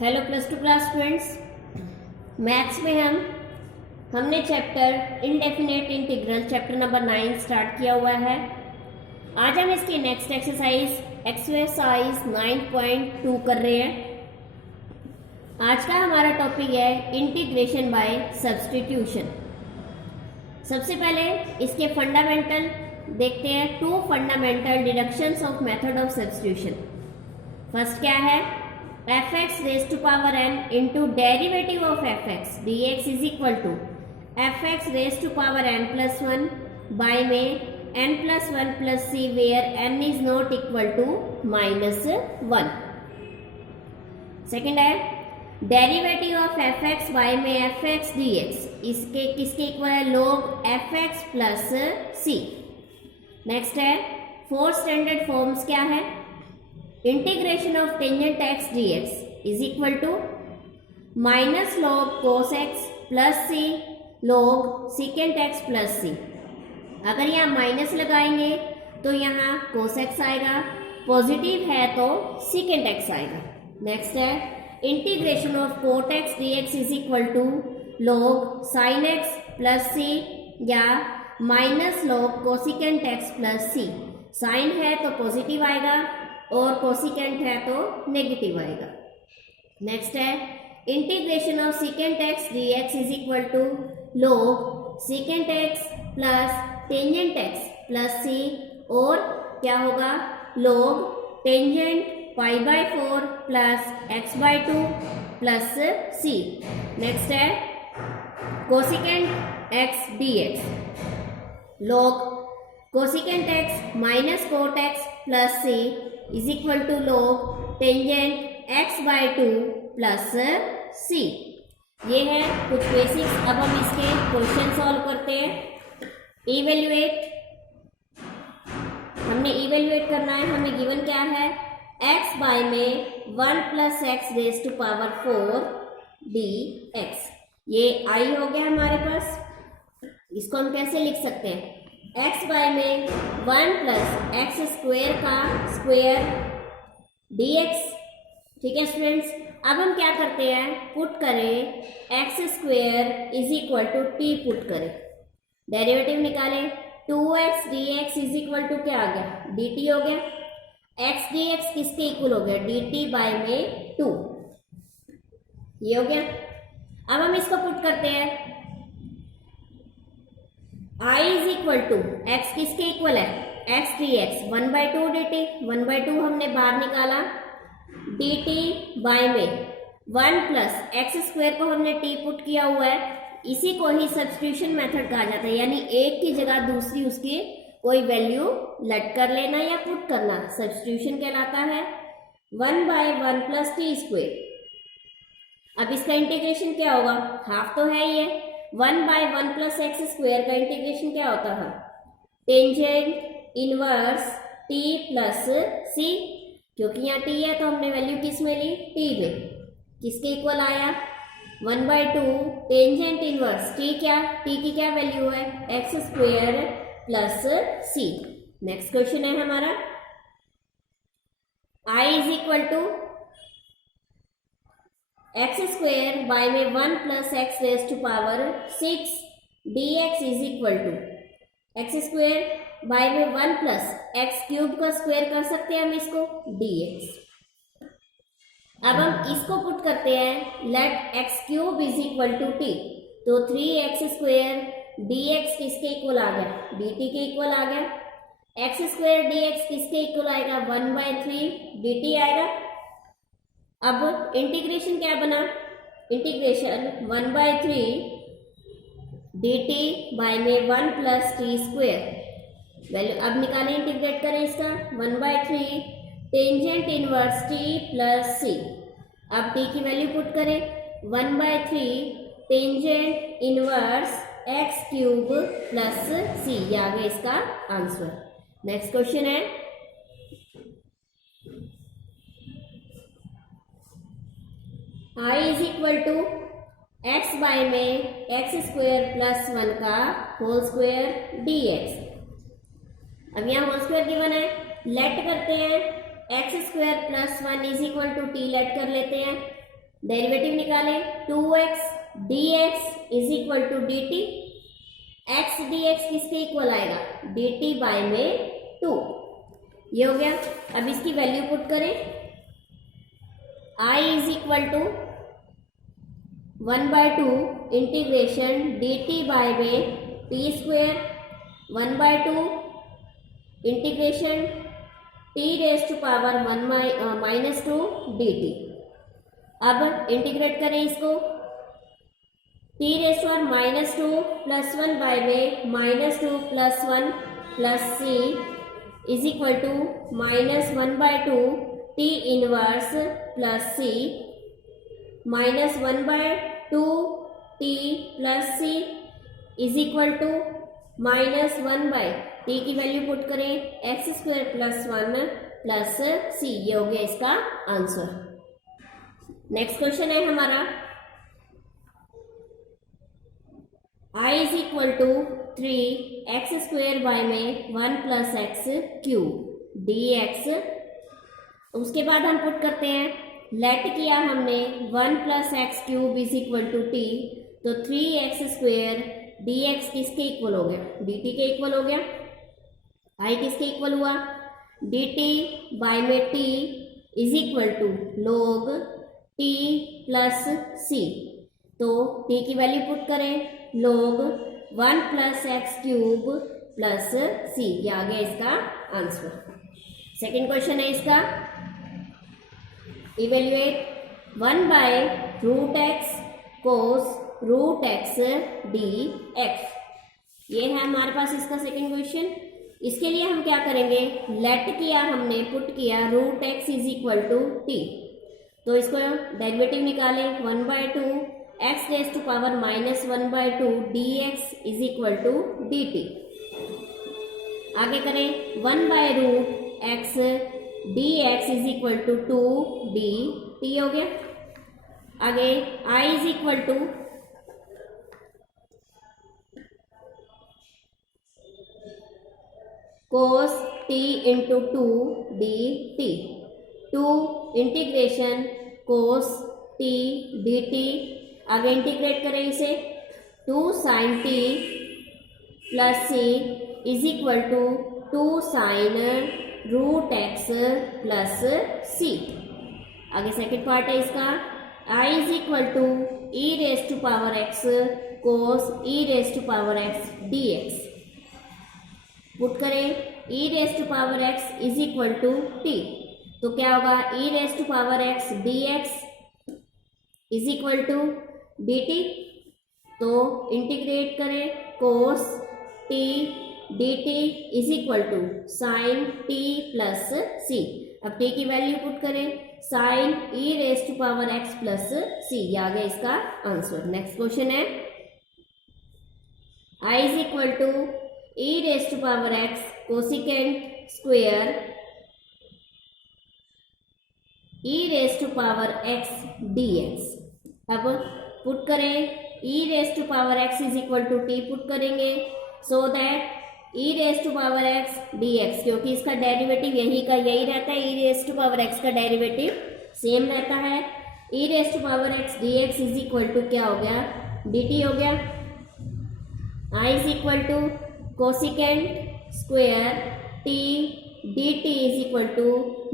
Hello plus two class students. Maths में हमने chapter indefinite integral chapter number 9 start किया हुआ है। आज हम इसकी नेक्स्ट एक्सरसाइज 9.2 कर रहे हैं। आज का हमारा टॉपिक है इंटीग्रेशन बाय सब्स्टिट्यूशन। सबसे पहले इसके फंडामेंटल देखते हैं। Two fundamental deductions of method of substitution. First क्या है, fx raised to power n into derivative of fx dx is equal to fx raised to power n plus 1 by में n plus 1 plus c where n is not equal to minus 1। Second है derivative of fx by में fx dx इसके किसके equal है, log fx plus c। Next है fourth standard forms क्या है, integration of tangent x d x is equal to minus log cos x plus c log secant x plus c. अगर यहाँ minus लगाएंगे तो यहाँ कोस एक्स आएगा, positive है तो सीकेंट एक्स आएगा। नेक्स्ट है integration of cot x d x is equal to log sine x plus c या minus log cosecant x plus c. Sine है तो पॉजिटिव आएगा और कोसिकेंट है तो नेगेटिव आएगा। नेक्स्ट है integration of secant x d x is equal to log secant x plus tangent x plus c और क्या होगा, log tangent pi by 4 plus x by 2 plus c. Next है cosecant x d x log cosecant x minus cot x plus c is equal to log tangent x by 2 plus c. ये है कुछ basics. अब हम इसके question solve करते हैं। Evaluate, हमने इवेल्युएट करना है। हमें गिवन क्या है, x बाय में 1 plus x raise to power 4 dx। ये i हो गया हमारे पास। इसको हम कैसे लिख सकते हैं, x बाय में 1 प्लस एक्स स्क्वेयर का स्क्वेयर dx। ठीक है स्टूडेंट्स, अब हम क्या करते हैं, पुट करें x square is equal to T put करें, डेरिवेटिव निकालें। 2x dx is equal to क्या आ गया, dt हो गया। x dx किसके इक्वल हो गया, dt बाय में 2। ये हो गया। अब हम इसको पुट करते हैं, i is equal to x किसके इक्वल है, x dx 1/2 dt। 1/2 हमने बाहर निकाला, dt बाय में 1 प्लस एक्स स्क्वायर को हमने t पुट किया हुआ है। इसी को ही सब्स्टिट्यूशन मेथड कहा जाता है, यानी एक की जगह दूसरी उसकी कोई वैल्यू लट कर लेना या पुट करना सब्स्टिट्यूशन कहलाता है। 1/1 प्लस टी स्क्वायर। अब इसका इंटीग्रेशन क्या होगा, हाफ तो है ये। 1/1 प्लस एक्स स्क्वायर का इंटीग्रेशन क्या होता है, टेंजेंट इनवर्स टी प्लस सी। क्योंकि यहाँ टी है तो हमने वैल्यू किस में ली, टी में। किसके इक्वल आया, 1/2 टेंजेंट इनवर्स टी, क्या टी की क्या वैल्यू है, x square plus c. Next question है हमारा, I is equal to x square by में 1 plus x raise to power 6 dx is equal to x square by में 1 plus x cube का square कर सकते हैं हम इसको, dx। अब हम इसको पुट करते हैं, let x cube is equal to T. तो 3x स्क्वेयर dx किसके इक्वल आ गया, dt के इक्वल आ गया। एक्स स्क्वेयर dx किसके इक्वल आएगा, 1/3 dt आएगा। अब इंटीग्रेशन क्या बना, इंटीग्रेशन 1/3 dt बाय में 1 प्लस टी स्क्वेयर। वैल्यू अब निकालें, इंटीग्रेट करें इसका, 1/3 tangent inverse t plus c. अब टी की वैल्यू पुट करें, 1/3 tangent inverse x cube plus c. ये आ गया इसका आंसर। नेक्स्ट क्वेश्चन है, i is equal to x by में एक्स स्क्वेयर प्लस 1 का होल स्क्वेयर dx। अब यहाँ होल स्क्वायर गिवन है, लेट करते हैं x square plus 1 is equal to t let कर लेते हैं। डेरिवेटिव निकाले 2x dx is equal to dt, x dx किसके इक्वल आएगा, dt बाय में 2। ये हो गया। अब इसकी वैल्यू पुट करें, I is equal to 1/2 integration dt by में t square 1/2 integration t raise to power 1 -2 dt। अब इंटीग्रेट करें इसको, t raise to power -2 plus 1 by में -2 plus 1 plus c is equal to -1/2 t inverse plus c -1/2 t plus c is equal to -1/t की value put करें x² plus 1 plus c। ये हो गया इसका आंसर। नेक्स्ट क्वेश्चन है हमारा, I is equal to 3x² y में 1 plus x³ dx। उसके बाद हम पुट करते हैं, लेट किया हमने 1 plus x³ is equal to t, तो 3x² dx किसके इक्वल हो गया, dt के इक्वल हो गया। I किसके इक्वल हुआ, dt बाय में t is equal to log t plus c। तो t की वैल्यू पुट करें, log 1 plus x³ plus c। ये आ गया इसका आंसर। सेकेंड क्वेश्चन है इसका, evaluate 1/√x cos √x dx। ये है हमारे पास इसका सेकेंड क्वेश्चन। इसके लिए हम क्या करेंगे, लेट किया हमने, पुट किया √x is equal to t, तो इसको डेरिवेटिव निकाले 1/2 x raise to power -1/2 dx is equal to dt। आगे करें 1/√x dx is equal to 2dt हो गया। आगे I is equal to cos t into 2 dt, 2 integration cos t dt। आगे integrate करें इसे, 2 sin t plus c is equal to 2 sin √x plus c। आगे second part है इसका, I is equal to e raise to power x cos e raise to power x dx। Put करें e raise to power x is equal to t, तो क्या होगा, e raise to power x dx is equal to dt। तो integrate करें cos t dt is equal to sin t plus c। अब t की value put करें, sin e raise to power x plus c। ये आ गया इसका answer. Next question है, I is equal to e raise to power x cosecant square e raise to power x dx। अब put करें e raise to power x is equal to t put करेंगे, so that e raise to power x dx, क्योंकि इसका derivative यही का यही रहता है, e raise to power x का डेरिवेटिव सेम रहता है। e raise to power x dx is equal to क्या हो गया, dt हो गया। I is equal to cosecant square t dt is equal to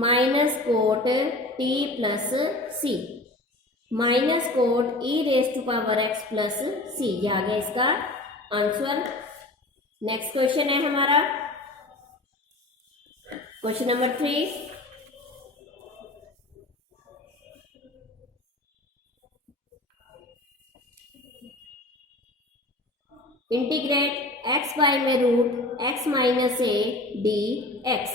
minus cot t plus c, minus cot e raise to power x plus c। ये आ गया इसका answer. Next question है हमारा, question number 3, integrate x by में √x minus a dx।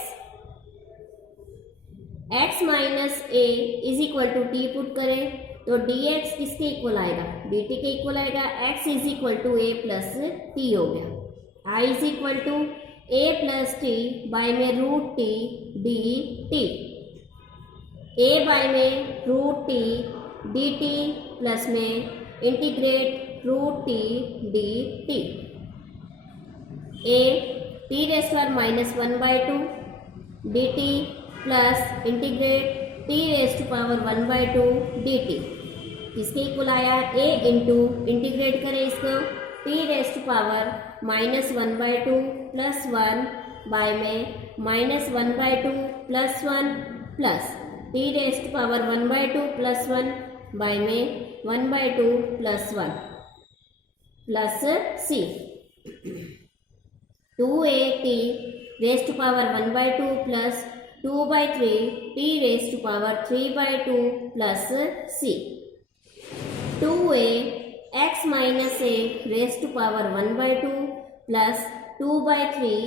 x minus a is equal to t put करें, तो dx किसके इक्वल आएगा, dt के इक्वल आएगा। x is equal to a plus t हो गया। I is equal to a plus t by में √t dt, a by में √t dt प्लस में integrate √t dt, a t raise to power -1/2 dt plus integrate t raise to power 1/2 dt। किसके equal आया, a into integrate करें इसको t raise to power -1/2 plus 1 by में -1/2 plus 1 plus t raise to power 1/2 plus 1 by में 1/2 plus 1 plus c 2at raise to power 1/2 plus 2/3 t raise to power 3/2 plus c 2a x minus a raise to power 1/2 plus 2/3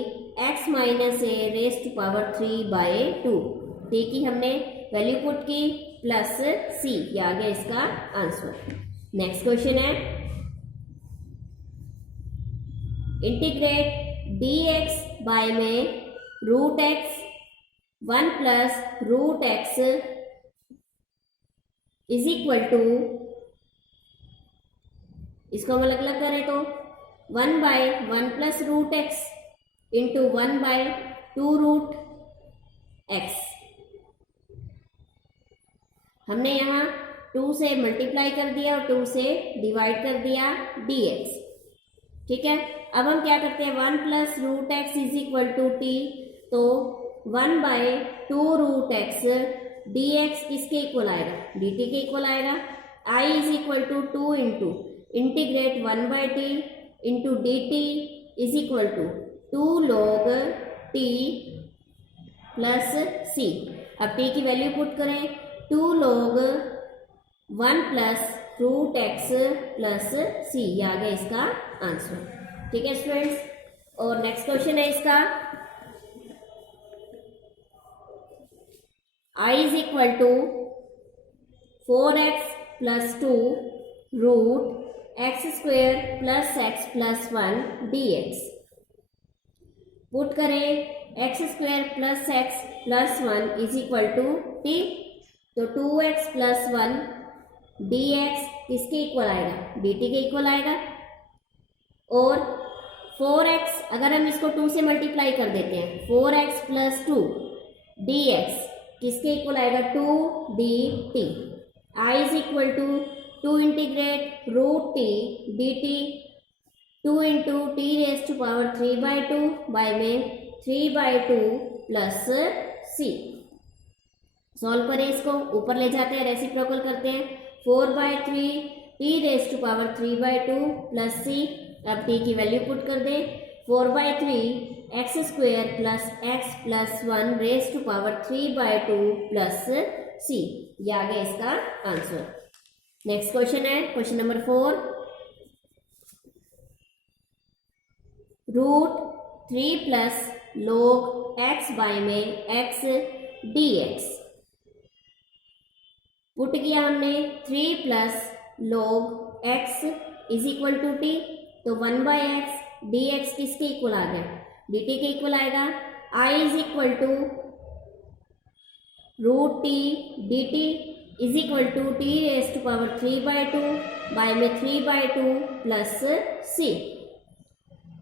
x minus a raise to power 3/2 t की हमने value put की plus c, ये आ गया इसका answer. Next question है integrate dx by में root x 1 plus root x is equal to, इसको हम अलग अलग करें तो 1/1 plus root x into 1/2 root x। हमने यहाँ 2 से मल्टीप्लाई कर दिया और 2 से डिवाइड कर दिया dx, ठीक है। अब हम क्या करते हैं, 1 plus root x is equal to T, तो 1/2 रूट एक्स डी एक्स किसके इक्वल आएगा, डी टी के इक्वल आएगा। i is equal to 2 into integrate 1/t into d t is equal to 2 log t plus c। अब t की value put करें, 2 log 1 plus root x plus c, ये आ गया इसका आंसर, ठीक है स्टूडेंट्स। और नेक्स्ट क्वेश्चन है इसका i is equal to 4x plus 2 root x square plus x plus 1 dx। Put करें x square plus x plus 1 is equal to t, तो 2x प्लस 1 dx किसके इक्वल आएगा, dt के equal आएगा। और 4x अगर हम इसको 2 से मल्टीप्लाई कर देते हैं, 4x प्लस 2 dx किसके इक्वल आएगा, 2 dt। i is equal to 2 integrate root t dt 2 into t raise to power 3/2 by में 3/2 प्लस c। सॉल्व करें इसको, ऊपर ले जाते हैं, रेसिप्रोकल करते हैं, 4/3 t raise to power 3/2 plus c। अब t की वैल्यू पुट कर दें, 4/3 x square plus x plus 1 raise to power 3/2 plus c, ये आ गया इसका आंसर। नेक्स्ट क्वेश्चन है question number 4, root 3 plus log x by में x dx। पुट किया हमने 3 plus log x is equal to t, तो 1/x dx किसके इक्वल आ गया, dt के इक्वल आएगा। i is equal to root t dt is equal to t raise to power 3/2 by में 3/2 plus c।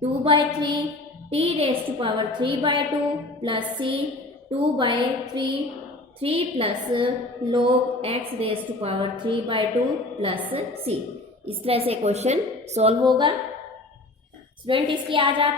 2/3 t raise to power 3/2 plus c 2/3 3 plus log x raise to power 3/2 plus c। इस तरह से question solve होगा। Student इसकी आज आप